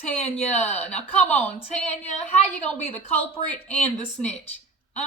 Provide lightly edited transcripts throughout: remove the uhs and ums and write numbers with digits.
Tanya. Now come on, Tanya. How you gonna be the culprit and the snitch? Hey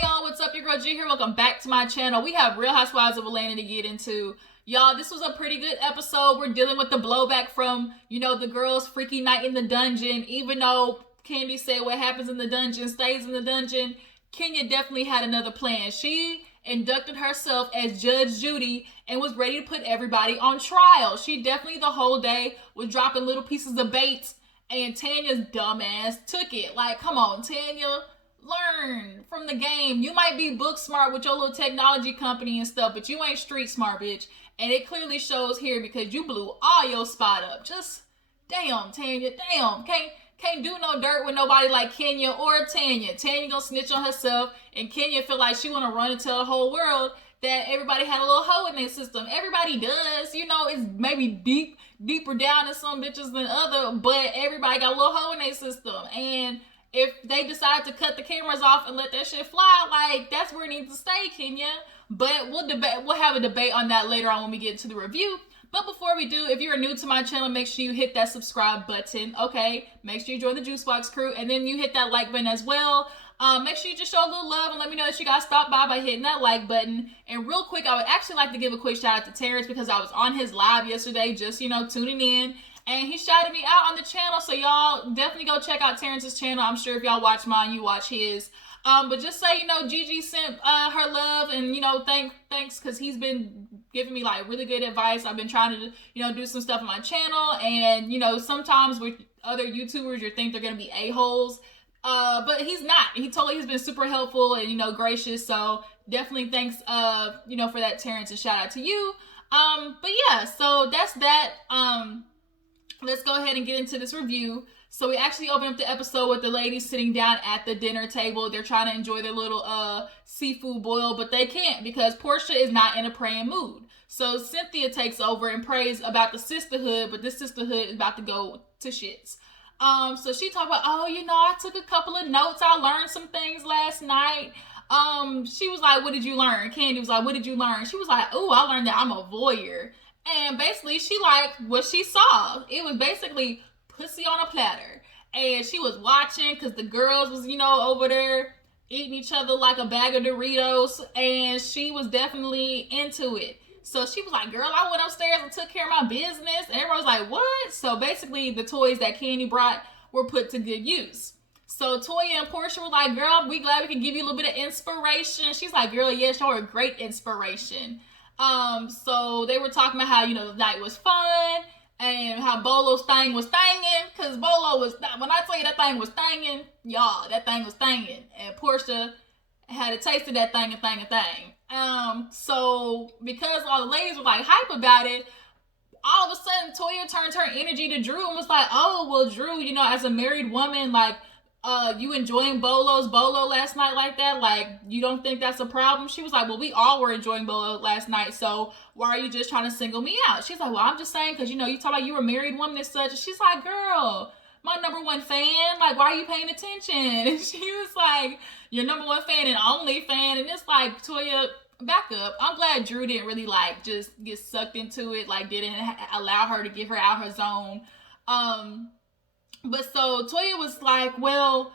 y'all, what's up? Your girl G here. Welcome back to my channel. We have Real Housewives of Atlanta to get into. Y'all, this was a pretty good episode. We're dealing with the blowback from, the girls' freaky night in the dungeon. Even though Kandi said what happens in the dungeon stays in the dungeon, Kenya definitely had another plan. She inducted herself as Judge Judy and was ready to put everybody on trial. She definitely the whole day was dropping little pieces of bait, and Tanya's dumbass took it. Like, come on, Tanya, learn from the game. You might be book smart with your little technology company and stuff, but you ain't street smart, bitch. And it clearly shows here because you blew all your spot up. Just, damn, Tanya, damn. Can't do no dirt with nobody like Kenya or Tanya. Tanya gonna snitch on herself, and Kenya feel like she wanna run and tell the whole world that everybody had a little hoe in their system. Everybody does, it's maybe deeper down in some bitches than other, but everybody got a little hoe in their system. And if they decide to cut the cameras off and let that shit fly, like, that's where it needs to stay, Kenya. But we'll have a debate on that later on when we get into the review. But before we do, if you're new to my channel, make sure you hit that subscribe button, okay? Make sure you join the Juicebox crew, and then you hit that like button as well. Make sure you just show a little love and let me know that you guys stopped by hitting that like button. And real quick, I would actually like to give a quick shout out to Terrence because I was on his live yesterday, just, tuning in. And he shouted me out on the channel, so y'all definitely go check out Terrence's channel. I'm sure if y'all watch mine, you watch his. But just say, Gigi sent her love and, thanks because he's been giving me like really good advice. I've been trying to, do some stuff on my channel, and, sometimes with other YouTubers, you think they're going to be a-holes. But he's not. He's been super helpful and, gracious. So definitely thanks, for that, Terrence, and shout out to you. But yeah, so that's that. Let's go ahead and get into this review. So we actually open up the episode with the ladies sitting down at the dinner table. They're trying to enjoy their little seafood boil, but they can't because Portia is not in a praying mood. So Cynthia takes over and prays about the sisterhood, but this sisterhood is about to go to shits. So she talked about, I took a couple of notes. I learned some things last night. She was like, what did you learn? Kandi was like, what did you learn? She was like, oh, I learned that I'm a voyeur. And basically she liked what she saw. It was basically pussy on a platter, and she was watching because the girls was over there eating each other like a bag of Doritos, and she was definitely into it. So she was like, girl, I went upstairs and took care of my business, and everyone was like, what? So basically the toys that Kandi brought were put to good use. So Toya and Portia were like, girl, we glad we can give you a little bit of inspiration. She's like, girl, yes, y'all were great inspiration. So they were talking about how the night was fun and how Bolo's thing was thangin', because Bolo was, when I tell you that thing was thangin', y'all, that thing was thangin', and Portia had a taste of that thing. So because all the ladies were like hype about it, all of a sudden Toya turned her energy to Drew and was like, oh, well, Drew, as a married woman, like, you enjoying Bolo last night like that? Like, you don't think that's a problem? She was like, well, we all were enjoying Bolo last night, so why are you just trying to single me out? She's like, well, I'm just saying, because, you talk about you were a married woman and such. And she's like, girl, my number one fan, like, why are you paying attention? And she was like, your number one fan and only fan. And it's like, Toya, back up. I'm glad Drew didn't really, like, just get sucked into it, like, didn't allow her to get her out her zone. But so Toya was like, well,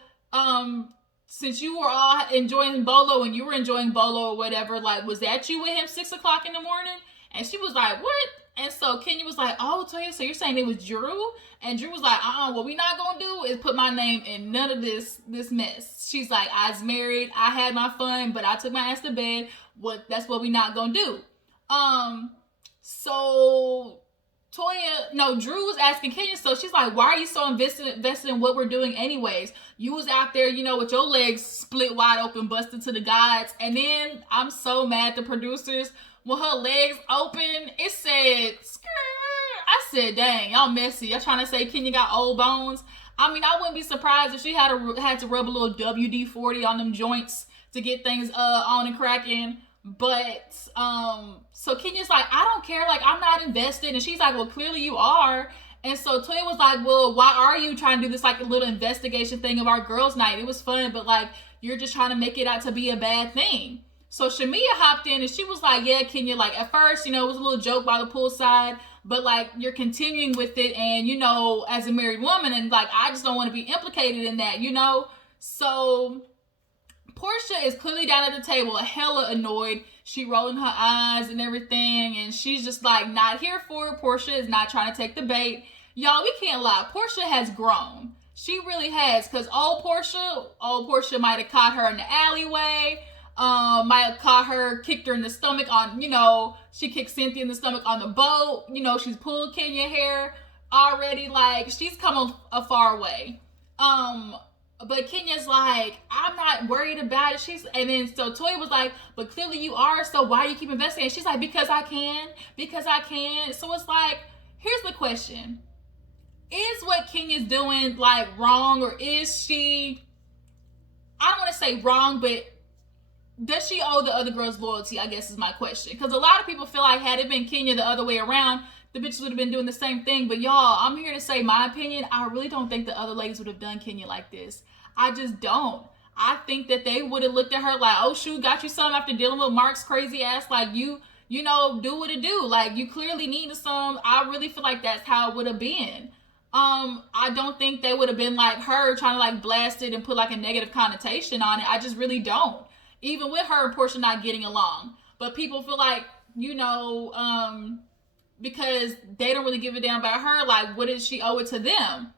since you were all enjoying Bolo and you were enjoying Bolo or whatever, like, was that you with him 6 o'clock in the morning? And she was like, what? And so Kenya was like, oh, Toya, so you're saying it was Drew? And Drew was like, what we not gonna do is put my name in none of this mess. She's like, I was married, I had my fun, but I took my ass to bed. That's what we not gonna do. So Drew was asking Kenya, so she's like, why are you so invested in what we're doing anyways? You was out there, with your legs split wide open, busted to the gods. And then I'm so mad the producers, when her legs open, it said, skirt. I said, dang, y'all messy. Y'all trying to say Kenya got old bones? I mean, I wouldn't be surprised if she had to rub a little WD-40 on them joints to get things on and cracking. But so Kenya's like, I don't care, like, I'm not invested. And she's like, well, clearly you are. And so Toya was like, well, why are you trying to do this like a little investigation thing of our girls' night? It was fun, but like, you're just trying to make it out to be a bad thing. So Shamia hopped in and she was like, yeah, Kenya, like at first, it was a little joke by the poolside, but like you're continuing with it, and as a married woman, and like I just don't want to be implicated in that, So Portia is clearly down at the table, hella annoyed. She rolling her eyes and everything, and she's just like not here for it. Portia is not trying to take the bait. Y'all, we can't lie. Portia has grown. She really has, because old Portia might have caught her in the alleyway. Might have caught her, kicked her in the stomach on, she kicked Cynthia in the stomach on the boat. She's pulled Kenya hair already. Like, she's come a far way. But Kenya's like, I'm not worried about it. And then so Toya was like, but clearly you are, so why do you keep investigating? She's like, because I can. So it's like, here's the question. Is what Kenya's doing like wrong, or is she, I don't want to say wrong, but does she owe the other girls loyalty, I guess is my question. Because a lot of people feel like had it been Kenya the other way around, the bitches would have been doing the same thing. But y'all, I'm here to say my opinion. I really don't think the other ladies would have done Kenya like this. I just don't. I think that they would have looked at her like, oh shoot, got you some after dealing with Mark's crazy ass. Like, do what it do. Like, you clearly needed some. I really feel like that's how it would have been. I don't think they would have been like her trying to like blast it and put like a negative connotation on it. I just really don't. Even with her and Portia not getting along. But people feel like, because they don't really give a damn about her, like, what does she owe it to them?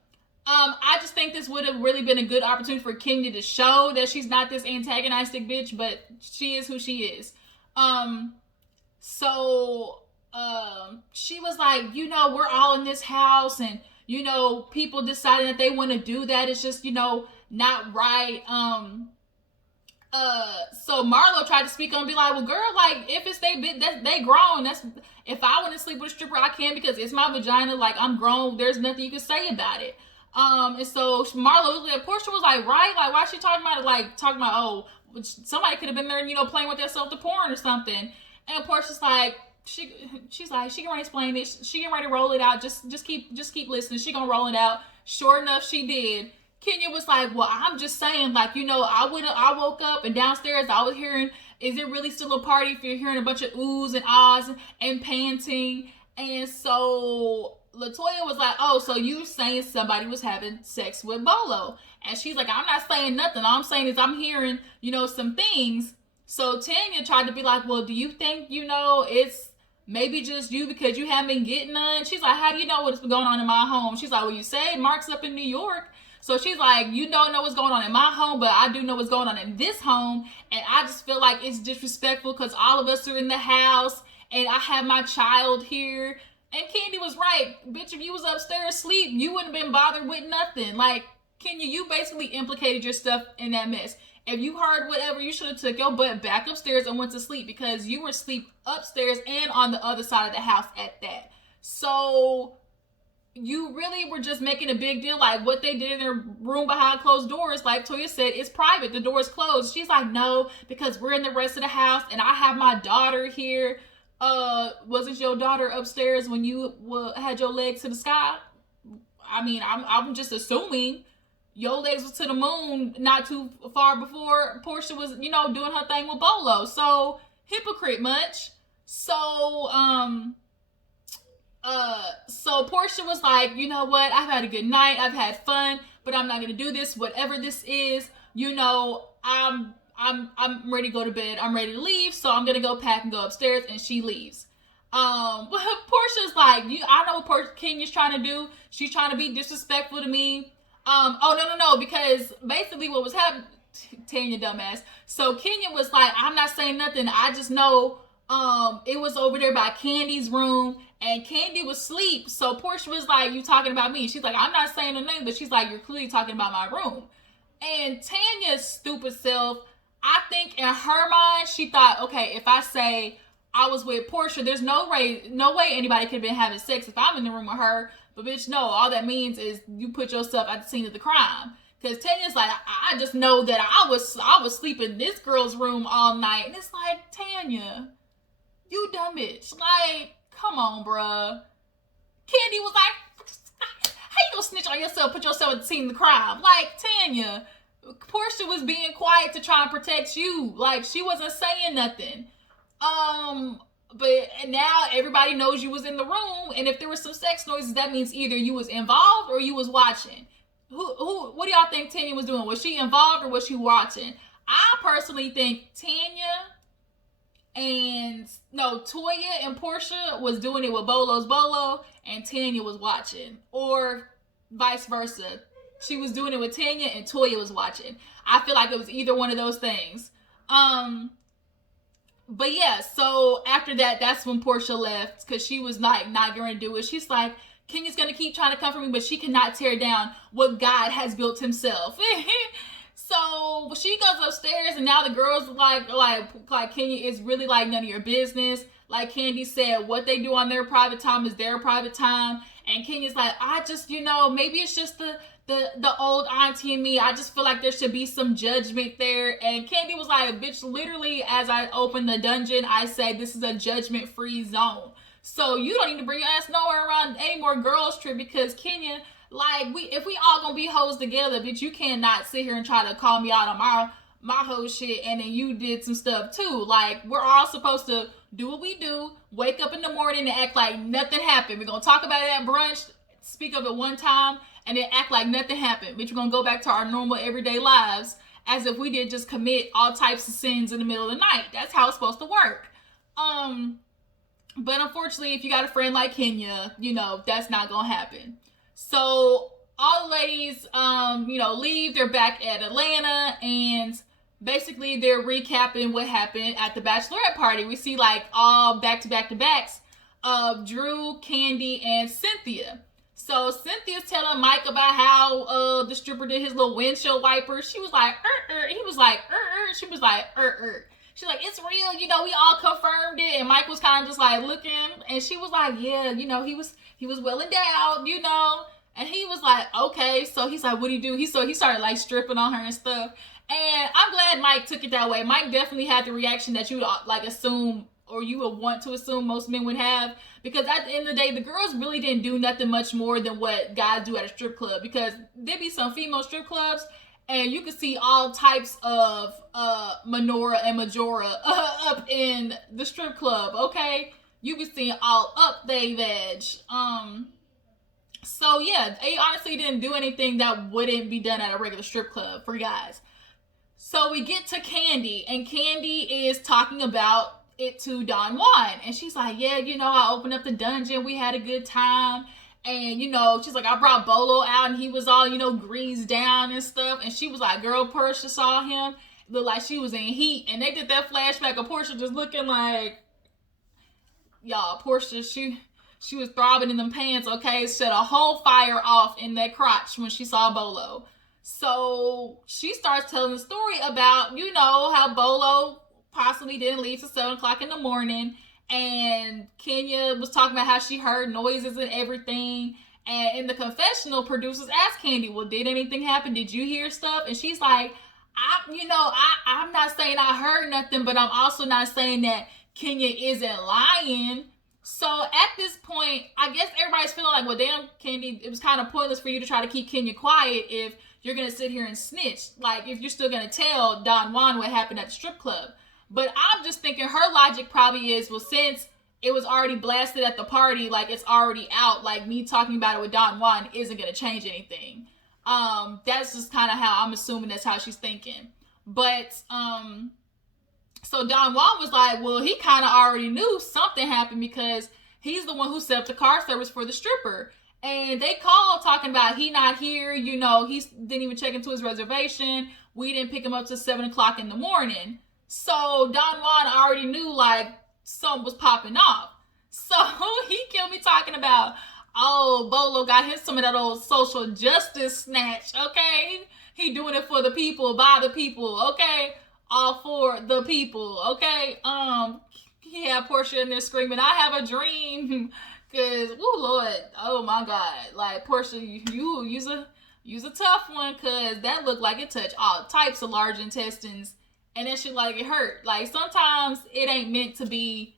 I just think this would have really been a good opportunity for Kenya to show that she's not this antagonistic bitch, but she is who she is. So she was like, we're all in this house, and people deciding that they want to do that. It's just, not right. So Marlo tried to speak on and be like, well, girl, like, if it's they grown, if I want to sleep with a stripper, I can, because it's my vagina. Like, I'm grown. There's nothing you can say about it. And so Marlo, Portia was like, right? Like, why is she talking about it? Like, talking about, oh, somebody could have been there, playing with themselves to porn or something. And Portia's like, she's like, she can ready to explain it. She can ready to roll it out. Just keep listening. She gonna roll it out. Sure enough, she did. Kenya was like, well, I'm just saying, like, I woke up and downstairs I was hearing, is it really still a party if you're hearing a bunch of oohs and ahs and panting? And so Latoya was like, oh, so you saying somebody was having sex with Bolo? And she's like, I'm not saying nothing. All I'm saying is I'm hearing, some things. So Tanya tried to be like, well, do you think, it's maybe just you because you haven't been getting none? She's like, how do you know what's going on in my home? She's like, well, you say Mark's up in New York. So she's like, you don't know what's going on in my home, but I do know what's going on in this home. And I just feel like it's disrespectful because all of us are in the house and I have my child here. And Kandi was right. Bitch, if you was upstairs asleep, you wouldn't have been bothered with nothing. Like, Kenya, you basically implicated your stuff in that mess. If you heard whatever, you should have took your butt back upstairs and went to sleep, because you were asleep upstairs and on the other side of the house at that. So you really were just making a big deal. Like, what they did in their room behind closed doors, like Toya said, is private. The door is closed. She's like, no, because we're in the rest of the house and I have my daughter here. Wasn't your daughter upstairs when you had your legs to the sky? I mean, I'm just assuming your legs was to the moon not too far before Portia was, doing her thing with Bolo. So, hypocrite much. So Portia was like, you know what? I've had a good night. I've had fun, but I'm not going to do this. Whatever this is, I'm ready to go to bed. I'm ready to leave. So I'm going to go pack and go upstairs. And she leaves. But Portia's like, I know what Kenya's trying to do. She's trying to be disrespectful to me. No, because basically what was happening, Tanya dumbass. So Kenya was like, I'm not saying nothing. I just know, it was over there by Kandi's room and Kandi was asleep. So Portia was like, you talking about me? She's like, I'm not saying a name, but she's like, you're clearly talking about my room. And Tanya's stupid self, I think in her mind, she thought, okay, if I say I was with Portia, there's no way anybody could have been having sex if I'm in the room with her. But bitch, no, all that means is you put yourself at the scene of the crime. Because Tanya's like, I just know that I was sleeping in this girl's room all night. And it's like, Tanya, you dumb bitch. Like, come on, bruh. Kandi was like, how you gonna snitch on yourself, put yourself at the scene of the crime? Like, Tanya, Portia was being quiet to try and protect you. Like, she wasn't saying nothing. But now everybody knows you was in the room, and if there was some sex noises, that means either you was involved or you was watching. What do y'all think Tanya was doing? Was she involved or was she watching? I personally think Toya and Portia was doing it with Bolo's Bolo, and Tanya was watching, or vice versa. She was doing it with Tanya and Toya was watching. I feel like it was either one of those things. But yeah, so after that, that's when Portia left, because she was like not going to do it. She's like, Kenya's going to keep trying to comfort me, but she cannot tear down what God has built himself. So she goes upstairs, and now the girls like Kenya is really like none of your business. Like Kandi said, what they do on their private time is their private time. And Kenya's like, I just, maybe it's just the old auntie in me. I just feel like there should be some judgment there. And Kandi was like, bitch, literally as I opened the dungeon, I said this is a judgment-free zone. So you don't need to bring your ass nowhere around any more girls trip, because Kenya, like, if we all gonna be hoes together, bitch, you cannot sit here and try to call me out on my whole shit, and then you did some stuff too. Like, we're all supposed to do what we do, wake up in the morning and act like nothing happened. We're gonna talk about it at brunch, speak of it one time, and then act like nothing happened. Bitch, we're gonna go back to our normal everyday lives as if we did just commit all types of sins in the middle of the night. That's how it's supposed to work. But unfortunately, if you got a friend like Kenya, that's not gonna happen. So all the ladies, leave. They're back at Atlanta, and basically they're recapping what happened at the bachelorette party. We see like all back-to-backs of Drew, Kandi, and Cynthia. So Cynthia's telling Mike about how the stripper did his little windshield wiper. She was like, He was like, She was like, She's like, it's real, we all confirmed it. And Mike was kind of just like looking, and she was like, yeah, he was well endowed, And he was like, okay. So he's like, what do you do? He started like stripping on her and stuff. And I'm glad Mike took it that way. Mike definitely had the reaction that you would like assume, or you would want to assume most men would have. Because at the end of the day, the girls really didn't do nothing much more than what guys do at a strip club. Because there be some female strip clubs, and you can see all types of menorah and majora up in the strip club, okay? You be seeing all up they veg. So yeah, they honestly didn't do anything that wouldn't be done at a regular strip club for guys. So we get to Kandi, and Kandi is talking about it to Don Juan, and she's like, yeah, I opened up the dungeon, we had a good time. And, she's like, I brought Bolo out, and he was all, greased down and stuff. And she was like, girl, Portia saw him. It looked like she was in heat. And they did that flashback of Portia just looking like, y'all, Portia, she was throbbing in them pants, okay? Set a whole fire off in that crotch when she saw Bolo. So she starts telling the story about, how Bolo possibly didn't leave till 7 o'clock in the morning. And Kenya was talking about how she heard noises and everything. And in the confessional, producers asked Kandi, well, did anything happen? Did you hear stuff? And she's like, I'm not saying I heard nothing, but I'm also not saying that Kenya isn't lying. So at this point, I guess everybody's feeling like, well, damn, Kandi, it was kind of pointless for you to try to keep Kenya quiet if you're going to sit here and snitch. Like, if you're still going to tell Don Juan what happened at the strip club. But I'm just thinking her logic probably is, well, since it was already blasted at the party, like it's already out, like me talking about it with Don Juan isn't going to change anything. That's just kind of how I'm assuming that's how she's thinking. But, so Don Juan was like, well, he kind of already knew something happened because he's the one who set up the car service for the stripper. And they called talking about he not here, he didn't even check into his reservation. We didn't pick him up till 7 o'clock in the morning. So Don Juan already knew like something was popping off. So he killed me talking about, oh, Bolo got him some of that old social justice snatch, okay? He doing it for the people, by the people, okay? All for the people, okay? He had Portia in there screaming, I have a dream. Cause, oh Lord, oh my God. Like, Portia, you use a tough one, cause that looked like it touched all types of large intestines. And that shit like it hurt. Like, sometimes it ain't meant to be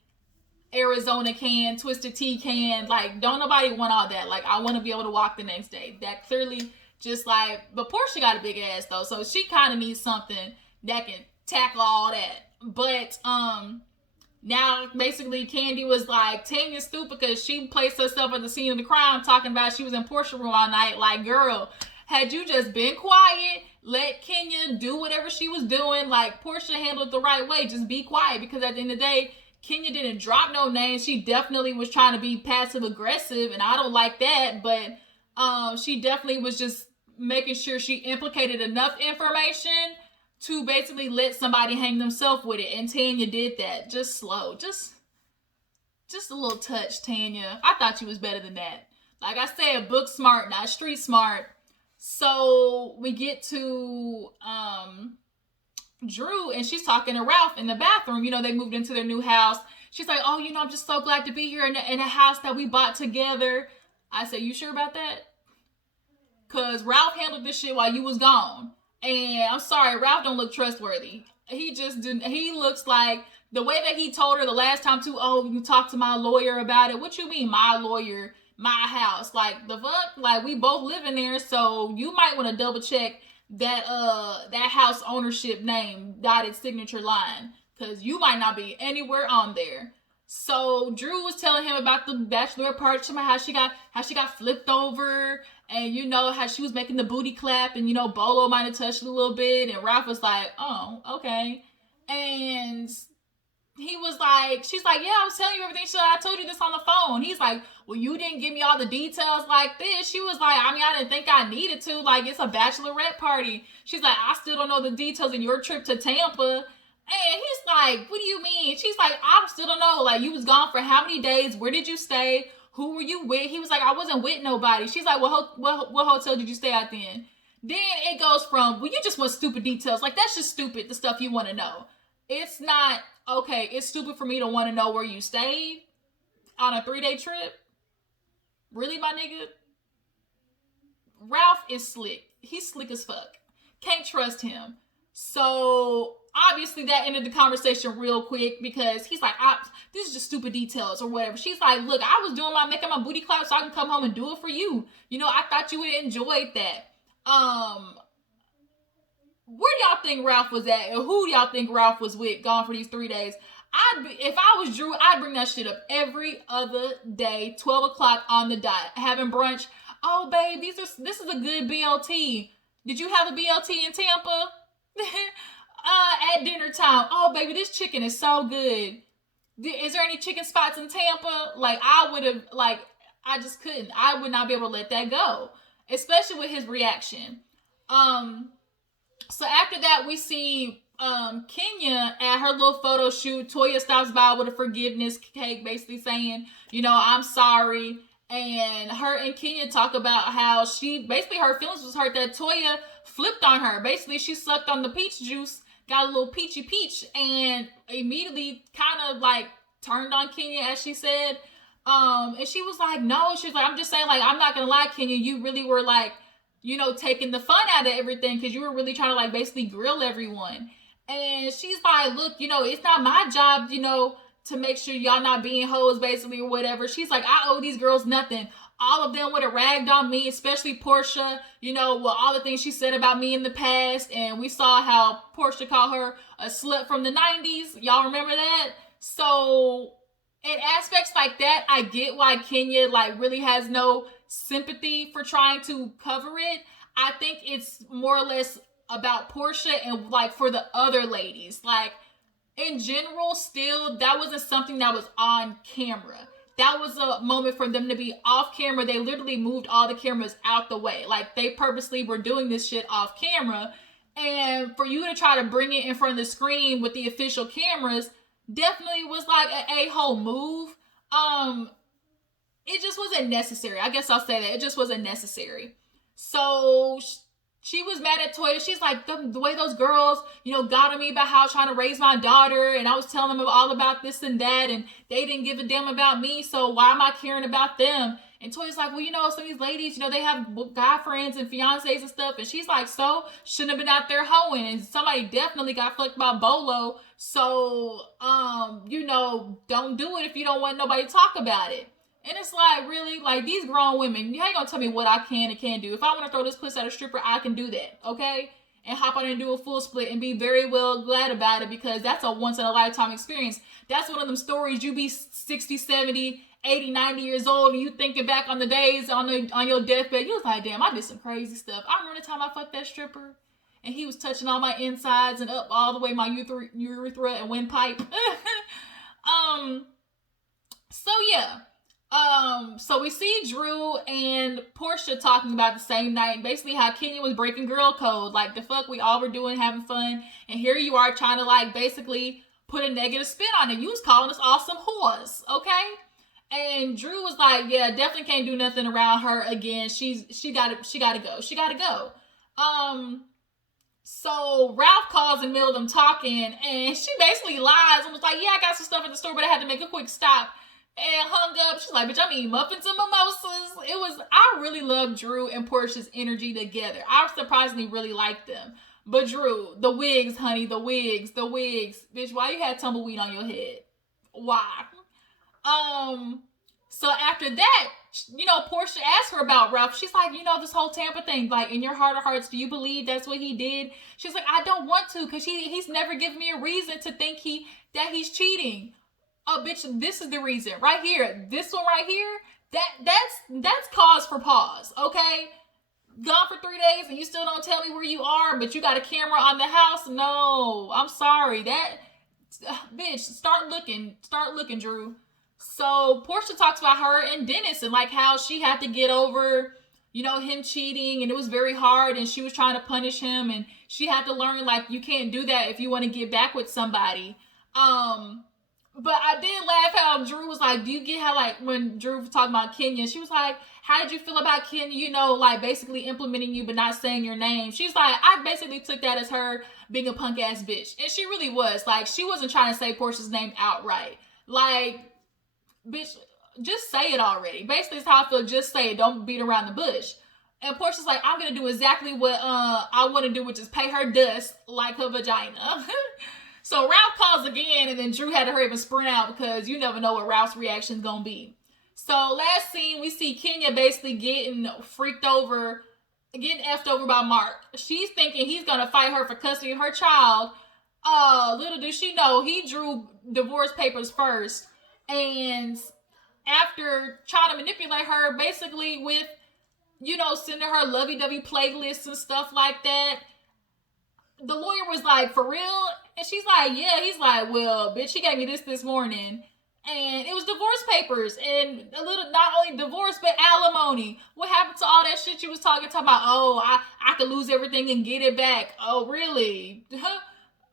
Arizona can, Twisted Tea can. Like, don't nobody want all that. Like, I want to be able to walk the next day. That clearly Just like, but Portia got a big ass though, so she kind of needs something that can tackle all that. But now basically Kandi was like, Tanya's stupid because she placed herself at the scene of the crime talking about she was in Portia's room all night. Like, girl, had you just been quiet, let Kenya do whatever she was doing, like Portia handled it the right way, just be quiet, because at the end of the day, Kenya didn't drop no names. She definitely was trying to be passive aggressive, and I don't like that, but she definitely was just making sure she implicated enough information to basically let somebody hang themselves with it. And Tanya did that. Just slow. Just a little touch, Tanya. I thought you was better than that. Like I said, book smart, not street smart. So we get to Drew, and she's talking to Ralph in the bathroom. You know, they moved into their new house. She's like, oh, you know, I'm just so glad to be here in a house that we bought together. I said, you sure about that? Because Ralph handled this shit while you was gone. And I'm sorry, Ralph don't look trustworthy. He just didn't. He looks like the way that he told her the last time too, oh, you talked to my lawyer about it. What you mean, my lawyer, my house? Like, the fuck? Like, we both live in there, so you might want to double check that that house ownership name dotted signature line, because you might not be anywhere on there. So Drew was telling him about the bachelorette party, how she got flipped over, and you know how she was making the booty clap, and you know Bolo might have touched it a little bit, and Ralph was like, oh, okay. And he was like, she's like, yeah, I was telling you everything. So I told you this on the phone. He's like, well, you didn't give me all the details like this. She was like, I mean, I didn't think I needed to. Like, it's a bachelorette party. She's like, I still don't know the details in your trip to Tampa. And he's like, what do you mean? She's like, I still don't know. Like, you was gone for how many days? Where did you stay? Who were you with? He was like, I wasn't with nobody. She's like, well, what hotel did you stay at then? Then it goes from, well, you just want stupid details. Like, that's just stupid, the stuff you want to know. It's not, okay, it's stupid for me to want to know where you stayed on a 3-day trip. Really, my nigga? Ralph is slick. He's slick as fuck. Can't trust him. So obviously that ended the conversation real quick, because he's like, this is just stupid details or whatever. She's like, look, I was making my booty clap so I can come home and do it for you. You know, I thought you would enjoy that. Where do y'all think Ralph was at, and who do y'all think Ralph was with gone for these 3 days? If I was Drew, I'd bring that shit up every other day, 12 o'clock on the dot, having brunch. Oh, babe, this is a good BLT. Did you have a BLT in Tampa? At dinner time. Oh, baby, this chicken is so good. Is there any chicken spots in Tampa? Like, I just couldn't. I would not be able to let that go, especially with his reaction. So after that, we see Kenya at her little photo shoot. Toya stops by with a forgiveness cake, basically saying, you know, I'm sorry. And her and Kenya talk about how her feelings was hurt that Toya flipped on her. Basically, she sucked on the peach juice, got a little peachy peach, and immediately kind of like turned on Kenya, as she said. And she was like, no, she was like, I'm just saying, like, I'm not gonna lie, Kenya, you really were like, you know, taking the fun out of everything, because you were really trying to like basically grill everyone. And she's like, look, you know, it's not my job, you know, to make sure y'all not being hoes, basically, or whatever. She's like, I owe these girls nothing. All of them would have ragged on me, especially Portia, you know, well, all the things she said about me in the past. And we saw how Portia called her a slut from the 90s. Y'all remember that? So in aspects like that, I get why Kenya like really has no sympathy for trying to cover it. I think it's more or less about Portia and like for the other ladies. Like, in general, still, that wasn't something that was on camera. That was a moment for them to be off camera. They literally moved all the cameras out the way. Like, they purposely were doing this shit off camera. And for you to try to bring it in front of the screen with the official cameras definitely was like an a-hole move. It just wasn't necessary. I guess I'll say that. It just wasn't necessary. So she was mad at Toya. She's like, the way those girls, you know, got on me about how I was trying to raise my daughter, and I was telling them all about this and that, and they didn't give a damn about me, so why am I caring about them? And Toya's like, well, you know, some of these ladies, you know, they have guy friends and fiancés and stuff. And she's like, so shouldn't have been out there hoeing. And somebody definitely got fucked by Bolo. So, you know, don't do it if you don't want nobody to talk about it. And it's like, really? Like, these grown women, you ain't gonna tell me what I can and can't do. If I want to throw this pussy at a stripper, I can do that, okay? And hop on and do a full split and be very well glad about it, because that's a once in a lifetime experience. That's one of them stories you be 60, 70, 80, 90 years old and you thinking back on the days on your deathbed. You was like, damn, I did some crazy stuff. I remember the time I fucked that stripper and he was touching all my insides and up all the way my urethra and windpipe. So yeah. So we see Drew and Portia talking about the same night, and basically how Kenya was breaking girl code. Like, the fuck, we all were doing, having fun, and here you are trying to, like, basically put a negative spin on it. You was calling us awesome whores, okay? And Drew was like, yeah, definitely can't do nothing around her again. She gotta go. So Ralph calls in the middle of them talking, and she basically lies and was like, yeah, I got some stuff at the store, but I had to make a quick stop. And hung up. She's like, bitch, I'm eating muffins and mimosas. I really love Drew and Portia's energy together. I surprisingly really like them. But Drew, the wigs, honey, the wigs. Bitch, why you had tumbleweed on your head? Why? So after that, Portia asked her about Ralph. She's like, this whole Tampa thing, like, in your heart of hearts, do you believe that's what he did? She's like, I don't want to, because he's never given me a reason to think that he's cheating. Oh, bitch, this is the reason. Right here. This one right here, that's cause for pause, okay? Gone for 3 days and you still don't tell me where you are, but you got a camera on the house? No, I'm sorry. Bitch, start looking, Drew. So Portia talks about her and Dennis and, like, how she had to get over, him cheating, and it was very hard, and she was trying to punish him, and she had to learn, like, you can't do that if you want to get back with somebody. But I did laugh how Drew was like, do you get how, like, when Drew was talking about Kenya, she was like, how did you feel about Kenya, like, basically implementing you but not saying your name? She's like, I basically took that as her being a punk ass bitch. And she really was. Like, she wasn't trying to say Portia's name outright. Like, bitch, just say it already. Basically, it's how I feel. Just say it. Don't beat around the bush. And Portia's like, I'm going to do exactly what I want to do, which is pay her dust like her vagina. So Ralph calls again, and then Drew had to hurry up and sprint out because you never know what Ralph's reaction is going to be. So last scene, we see Kenya basically getting effed over by Mark. She's thinking he's going to fight her for custody of her child. Little does she know, he drew divorce papers first. And after trying to manipulate her basically with, sending her lovey-dovey playlists and stuff like that, the lawyer was like, for real? And she's like, yeah. He's like, well, bitch, she gave me this morning. And it was divorce papers. And not only divorce, but alimony. What happened to all that shit you was talking about? Oh, I could lose everything and get it back. Oh, really?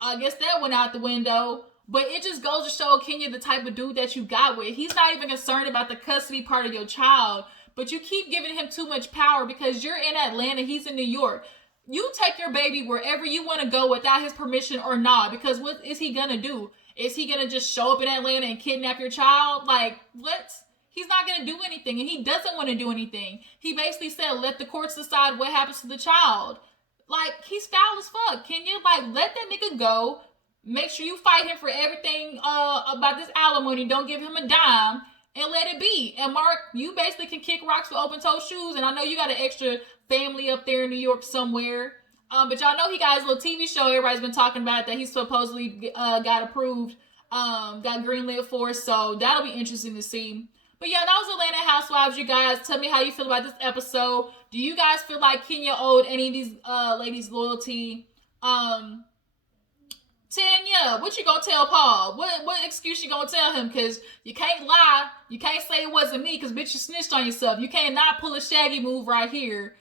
I guess that went out the window. But it just goes to show Kenya the type of dude that you got with. He's not even concerned about the custody part of your child. But you keep giving him too much power because you're in Atlanta. He's in New York. You take your baby wherever you want to go without his permission or not. Because what is he going to do? Is he going to just show up in Atlanta and kidnap your child? Like, what? He's not going to do anything. And he doesn't want to do anything. He basically said, let the courts decide what happens to the child. Like, he's foul as fuck. Can you, like, let that nigga go? Make sure you fight him for everything about this alimony. Don't give him a dime. And let it be. And Mark, you basically can kick rocks with open-toe shoes. And I know you got an extra family up there in New York somewhere. But y'all know he got his little TV show everybody's been talking about that he supposedly got approved, got greenlit for. So that'll be interesting to see. But yeah, that was Atlanta Housewives, you guys. Tell me how you feel about this episode. Do you guys feel like Kenya owed any of these ladies loyalty? Tanya, what you gonna tell Paul? What excuse you gonna tell him? Because you can't lie. You can't say it wasn't me because, bitch, you snitched on yourself. You can't not pull a Shaggy move right here.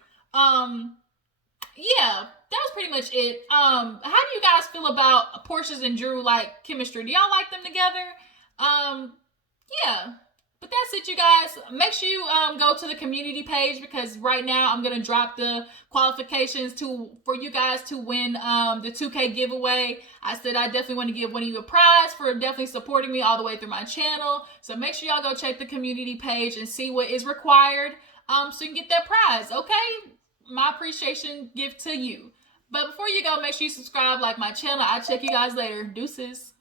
Yeah, that was pretty much it. How do you guys feel about Portia's and Drew, like, chemistry? Do y'all like them together? Yeah. But that's it, you guys. Make sure you go to the community page because right now I'm going to drop the qualifications for you guys to win the 2K giveaway. I said I definitely want to give one of you a prize for definitely supporting me all the way through my channel. So make sure y'all go check the community page and see what is required so you can get that prize, okay? My appreciation gift to you. But before you go, make sure you subscribe, like my channel. I'll check you guys later. Deuces.